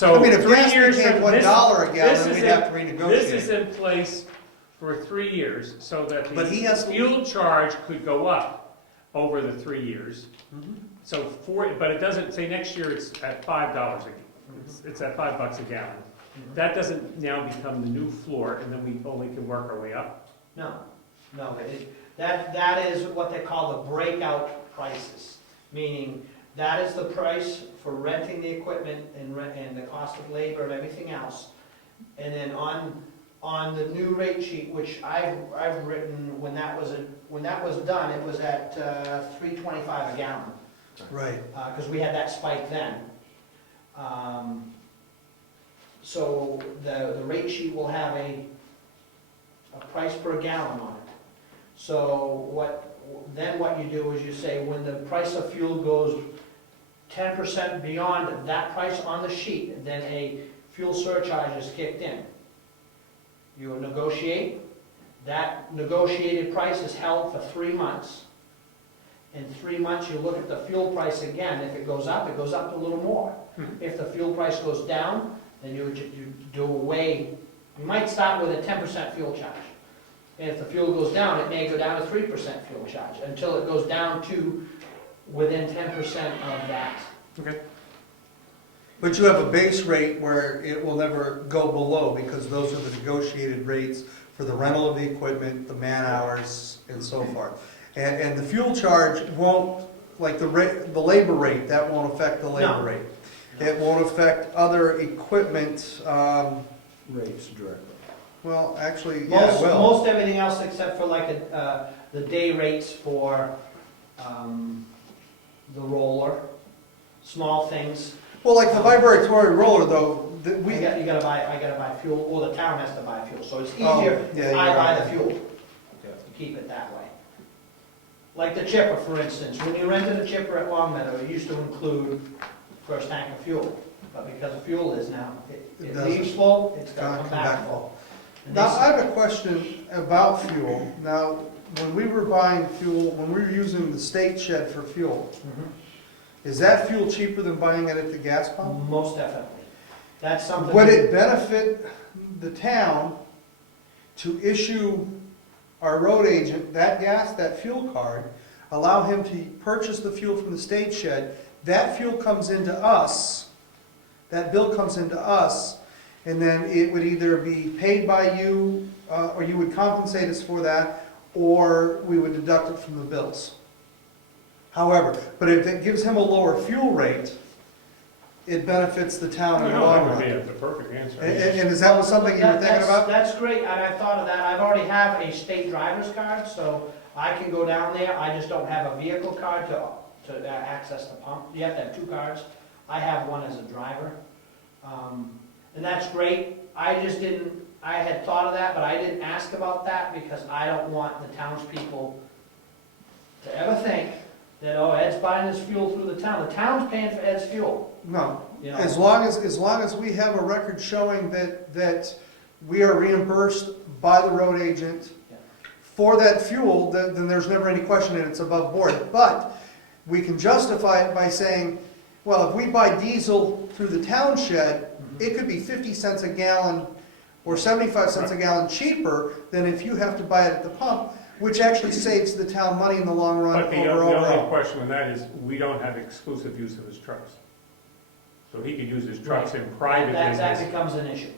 So I mean, if 3 gas years became from $1 this- a this gallon, is we'd in- have to renegotiate. This is in place for 3 years, so that But he the has to- fuel charge could go up over the 3 years. Mhm. So but it doesn't, say next year it's at $5 it's at $5 a gallon. That doesn't now become the new floor, and then we only can work our way up? No, that is what they call the breakout prices, meaning that is the price for renting the equipment and the cost of labor and everything else. And then on the new rate sheet, which I've written, when that was done, it was at $3.25 a gallon. Right. Because we had that spike then. So the rate sheet will have a price per gallon on it. So what you do is you say, when the price of fuel goes 10% beyond that price on the sheet, then a fuel surcharge is kicked in. You negotiate. That negotiated price is held for 3 months. In 3 months, you look at the fuel price again. If it goes up a little more. If the fuel price goes down, then you do away. You might start with a 10% fuel charge. And if the fuel goes down, it may go down to 3% fuel charge until it goes down to within 10% of that. Okay. But you have a base rate where it will never go below, because those are the negotiated rates for the rental of the equipment, the man hours, and so forth. And the fuel charge won't, like the labor rate, that won't affect the labor No. rate. It won't affect other equipment, Rates directly. well, actually, yeah, it will. Most everything else except for like the day rates for the roller, small things. Well, like the vibratory roller, though, I gotta buy fuel, or the town has to buy fuel, so it's Oh, easier yeah, if I you're buy right. the fuel, to keep it that way. Like the chipper, for instance, when you rented a chipper at Longmeadow, it used to include first tank of fuel, but because of fuel is now, It it doesn't. leaves full, it's gotta Gotta come back full. And Now, they- I have a question about fuel. Now, when we were buying fuel, when we were using the state shed for fuel, is that fuel cheaper than buying it at the gas pump? Most definitely. That's something. Would it benefit the town to issue our road agent that fuel card, allow him to purchase the fuel from the state shed, that fuel comes into us, that bill comes into us, and then it would either be paid by you, or you would compensate us for that, or we would deduct it from the bills. However, but if it gives him a lower fuel rate, it benefits the town in the long That would be run. the perfect answer. And is that something you were thinking about? That's great, and I thought of that. I've already have a state driver's card, so I can go down there. I just don't have a vehicle card to access the pump. You have to have 2 cards. I have one as a driver. And that's great. I had thought of that, but I didn't ask about that because I don't want the townspeople to ever think that, oh, Ed's buying his fuel through the town. The town's paying for Ed's fuel, No, you know. as long as we have a record showing that we are reimbursed by the road agent Yeah. for that fuel, then there's never any question that it's above board. But we can justify it by saying, well, if we buy diesel through the town shed, it could be 50 cents a gallon or 75 cents a gallon cheaper than if you have to buy it at the pump, which actually saves the town money in the long run But the only overall. question on that is, we don't have exclusive use of his trucks. So he could use his trucks in private That business. becomes an issue.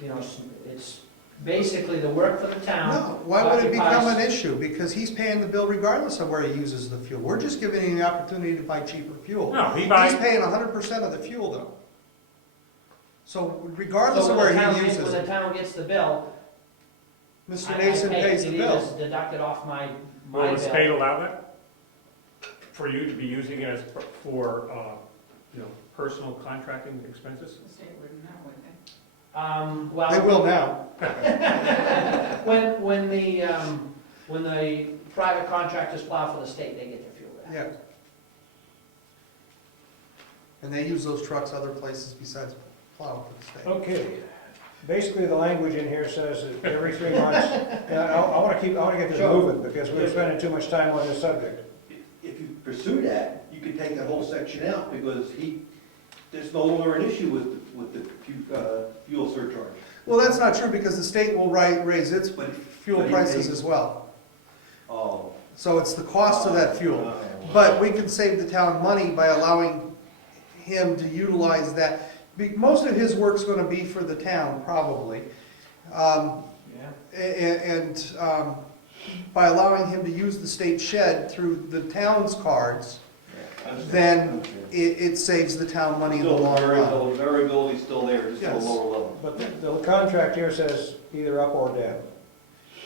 You know, it's basically the work for the town. No, why would it become an occupies- issue? Because he's paying the bill regardless of where he uses the fuel. We're just giving him the opportunity to buy cheaper fuel. No, he He's buys, paying 100% of the fuel though. So regardless So of when where the town he gets, uses when it, the town gets the bill, Mr. I Nason pay it. pays the It bill. is deducted off my will the state bill. allow that? For you to be using it as for, personal contracting expenses? The state wouldn't know, would they? Well. They will now. When the private contractors plow for the state, they get their fuel back. Yeah. And they use those trucks other places besides plow for the state. Okay, basically the language in here says that every 3 months, and I want to get this Sure. moving because we're spending too much time on this subject. If you pursue that, you you could take that whole section out, because there's no longer an issue with the fuel surcharge. Well, that's not true, because the state will raise its But- fuel but prices as well. Oh. So it's the cost of that fuel. But we can save the town money by allowing him to utilize that. Most of his work's gonna be for the town, probably. Yeah. And by allowing him to use the state shed through the town's cards, then it saves the town money in the Still, long run. the variability's still there, just at a Yes. lower level. But the contract here says either up or down,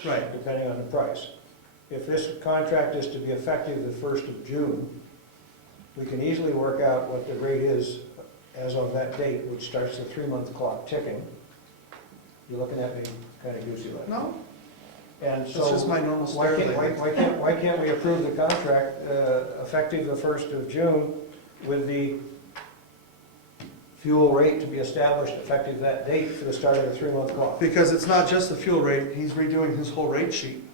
Right. depending on the price. If this contract is to be effective the 1st of June, we can easily work out what the rate is as of that date, which starts the 3-month clock ticking. You're looking at me kind of goosey like. No, And it's so, just my normal why stare can't, thing. why can't we approve the contract effective the 1st of June with the fuel rate to be established effective that date for the start of the 3-month clock? Because it's not just the fuel rate, he's redoing his whole rate sheet.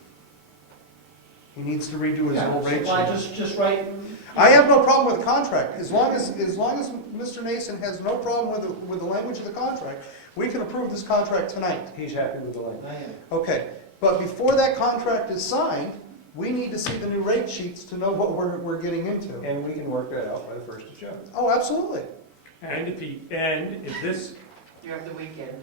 He needs to redo his whole rate Supply, sheet. just write, I have no problem with the contract, as long as Mr. Nason has no problem with the language of the contract, we can approve this contract tonight. He's happy with the language. Okay, but before that contract is signed, we need to see the new rate sheets to know what we're getting into. And we can work that out by the 1st of June. Oh, absolutely. And if this, You have the weekend.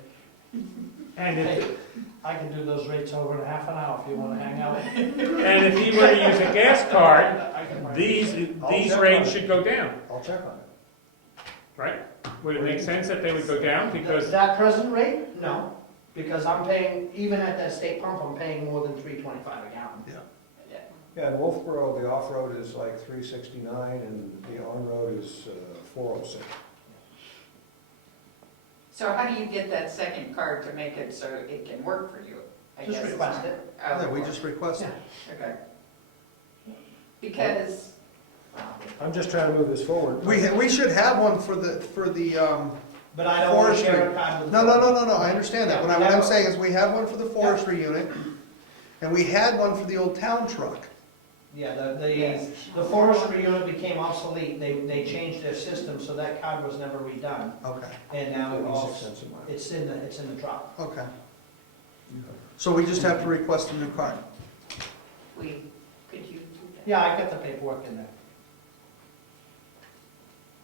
and if, I can do those rates over in half an hour if you wanna hang out. and if he were to use a gas card, these check rates on it. should go down, I'll check on it. right? Would it make sense that they would go down because, That present rate? No, because I'm paying, even at that state pump, I'm paying more than $3.25 a gallon. Yeah, in Wolfboro, the off-road is like 369 and the on-road is 406. So how do you get that second card to make it so it can work for you? I Just guess it's request not- it. Oh, Yeah, we just requested. Okay. Because, I'm just trying to move this forward. We should have one for the, But I don't wanna Forestry. share a card with. no, I understand that. What I'm saying is we have one for the forestry unit, and we had one for the old town truck. Yeah, Yes. the forestry unit became obsolete, they changed their system, so that card was never redone. Okay, And now it 46 all, cents a mile. it's in the truck. okay. So we just have to request a new card. could you do that? Yeah, I got the paperwork in there,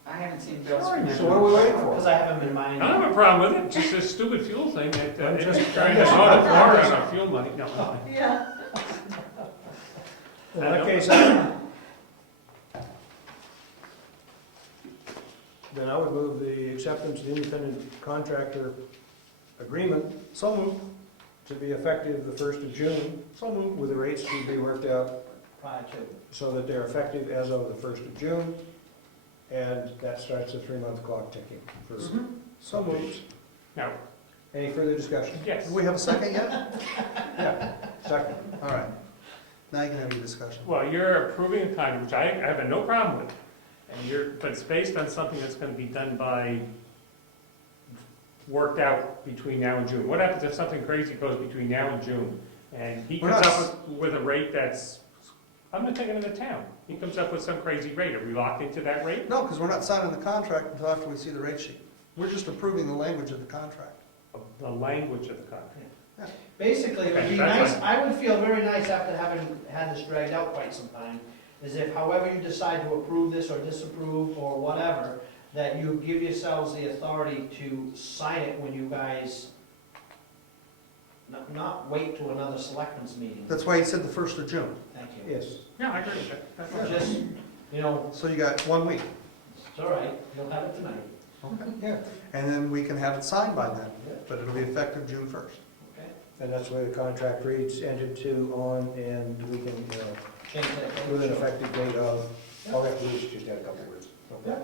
I haven't seen Bill's. So what are we waiting because for? I have them in I mind. don't have a problem with it, just this stupid fuel thing that, I'm it's just- trying to vote a war on our fuel money, no. Yeah. In that case, then I would move the acceptance of the independent contractor agreement So moved, to be effective the 1st of June, so moved. with the rates to be worked out Prior to. so that they're effective as of the 1st of June, and that starts the 3-month clock ticking. for So moved. Now, Any further discussion? yes, Do we have a second yet? Yeah, second. All right. Now you can have your discussion. well, you're approving a contract, which I have no problem with, and but it's based on something that's gonna be done by, worked out between now and June. What happens if something crazy goes between now and June, and he We're comes not up with a rate that's, I'm not taking it to town, he comes up with some crazy rate, are we locked into that rate? No, because we're not signing the contract until after we see the rate sheet. We're just approving the language of the contract. The language of the contract. Basically, it would be Okay, that's nice, I would feel very nice after having had this dragged out quite some time, is if however you decide to approve this or disapprove or whatever, that you give yourselves the authority to sign it when you guys, not wait to another selectmen's meeting. That's why he said the 1st of June. Thank you. Yes. Yeah, I agree with that. That's fine. Just, you know, So you got 1 week. it's all right, you'll have it tonight, Okay. Yeah, And then we can have it signed by then, but it'll be effective June 1st. okay? and that's the way the contract reads, entered to on, and we can, Change that. with an effective date of, all we have to do is just add a couple words. Yeah.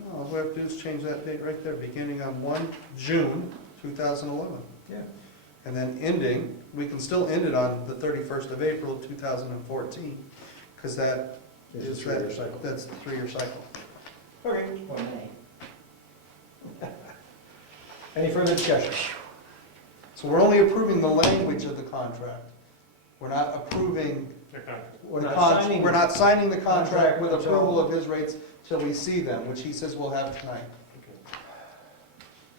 No, all we have to do is change that date right there, beginning on 1 June 2011. Yeah. And then ending, we can still end it on the 31st of April 2014, because that It's a is 3-year cycle. That's the 3-year cycle. Okay. Or May. Any further discussion? So we're only approving the language of the contract. We're not approving We're The not con- signing. We're not signing the contract with Contract approval until- of his rates till we see them, which he says we'll have tonight. Okay.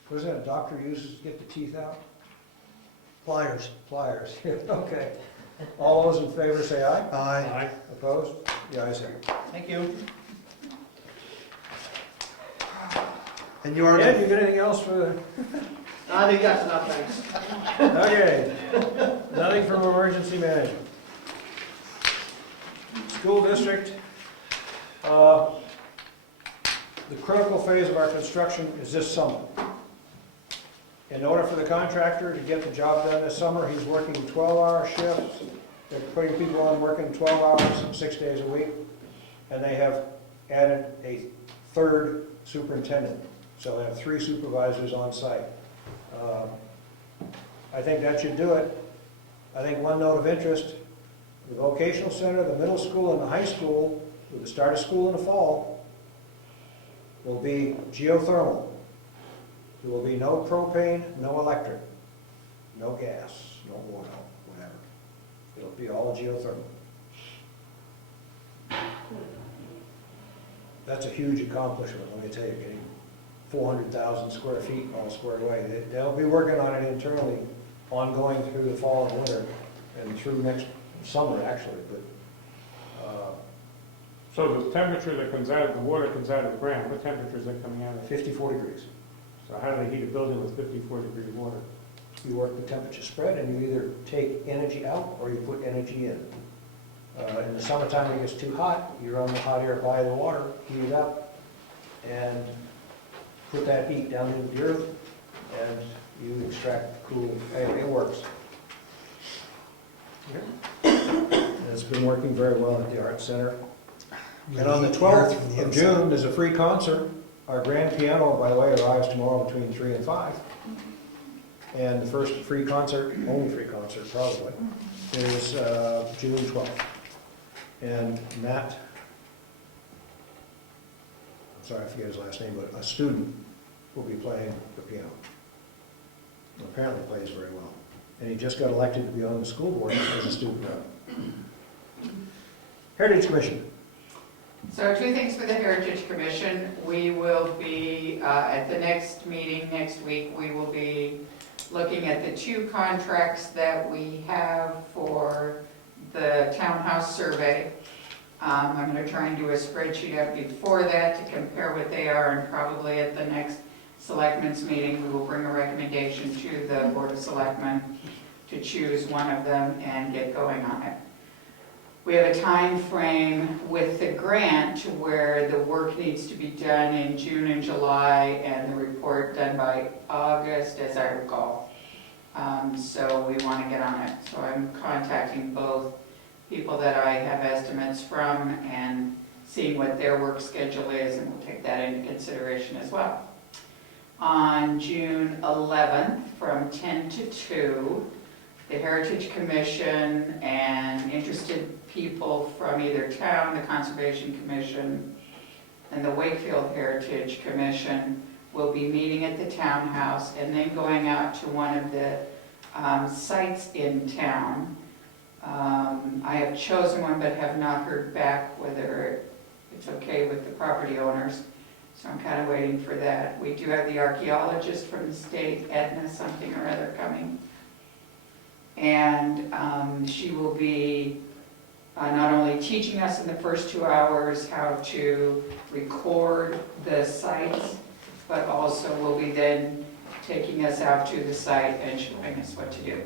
What is that a doctor uses to get the teeth out? Pliers. Pliers, okay. All those in favor say aye. Aye. Opposed? The ayes have it. Thank you. And you are, Ed, you got anything else for the, I think that's enough, thanks. okay. Nothing from emergency management. School district, the critical phase of our construction is this summer. In order for the contractor to get the job done this summer, he's working 12-hour shifts. They're putting people on working 12 hours, 6 days a week, and they have added a third superintendent. So they have 3 supervisors on site. I think that should do it. I think one note of interest, the vocational center, the middle school, and the high school, with the start of school in the fall, will be geothermal. There will be no propane, no electric, no gas, no oil, whatever. It'll be all geothermal. That's a huge accomplishment, let me tell you, getting 400,000 square feet all squared away. They'll be working on it internally, ongoing through the fall and winter, and through next summer, actually, but, So the temperature that comes out, the water comes out of the ground, what temperature is that coming out at? 54 degrees. So how do they heat a building with 54-degree water? You work the temperature spread, and you either take energy out or you put energy in. In the summertime, when it gets too hot, you run the hot air by the water, heat it up, and put that heat down into the earth, and you extract cool air. It works. And it's been working very well at the Art Center. And on the 12th of June, there's a free concert. Our grand piano, by the way, arrives tomorrow between 3 and 5. And the first free concert, only free concert probably, is June 12th. And Matt, I'm sorry, I forget his last name, but a student will be playing the piano. Apparently plays very well. And he just got elected to be on the school board as a student rep. Heritage Commission. So 2 things for the Heritage Commission. We will be, at the next meeting next week, we will be looking at the 2 contracts that we have for the townhouse survey. I'm going to try and do a spreadsheet up before that to compare what they are, and probably at the next Selectmen's meeting, we will bring a recommendation to the Board of Selectmen to choose one of them and get going on it. We have a time frame with the grant to where the work needs to be done in June and July, and the report done by August, as I recall. So we want to get on it. So I'm contacting both people that I have estimates from and seeing what their work schedule is, and we'll take that into consideration as well. On June 11th, from 10 to 2, the Heritage Commission and interested people from either town, the Conservation Commission, and the Wakefield Heritage Commission will be meeting at the townhouse and then going out to one of the sites in town. I have chosen one but have not heard back whether it's okay with the property owners, so I'm kind of waiting for that. We do have the archaeologist from the state, Edna something or other, coming. And she will be not only teaching us in the first 2 hours how to record the sites, but also will be then taking us out to the site and showing us what to do.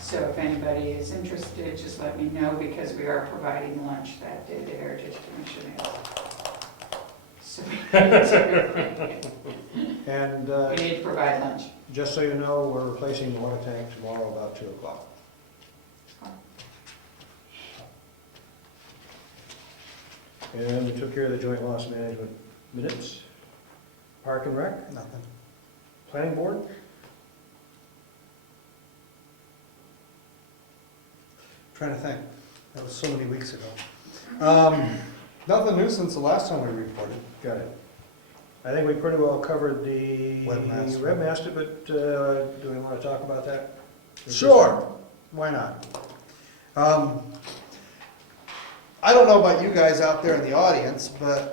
So if anybody is interested, just let me know, because we are providing lunch that day, the Heritage Commission is. So And we need to provide lunch. just so you know, we're replacing the water tank tomorrow about 2 o'clock. And we took care of the joint loss management minutes. Park and Rec, nothing. Planning Board. Trying to think. That was so many weeks ago. Nothing new since the last time we reported. Got it. I think we pretty well covered the Webmaster. webmaster, but do we want to talk about that? Sure, why not? I don't know about you guys out there in the audience, but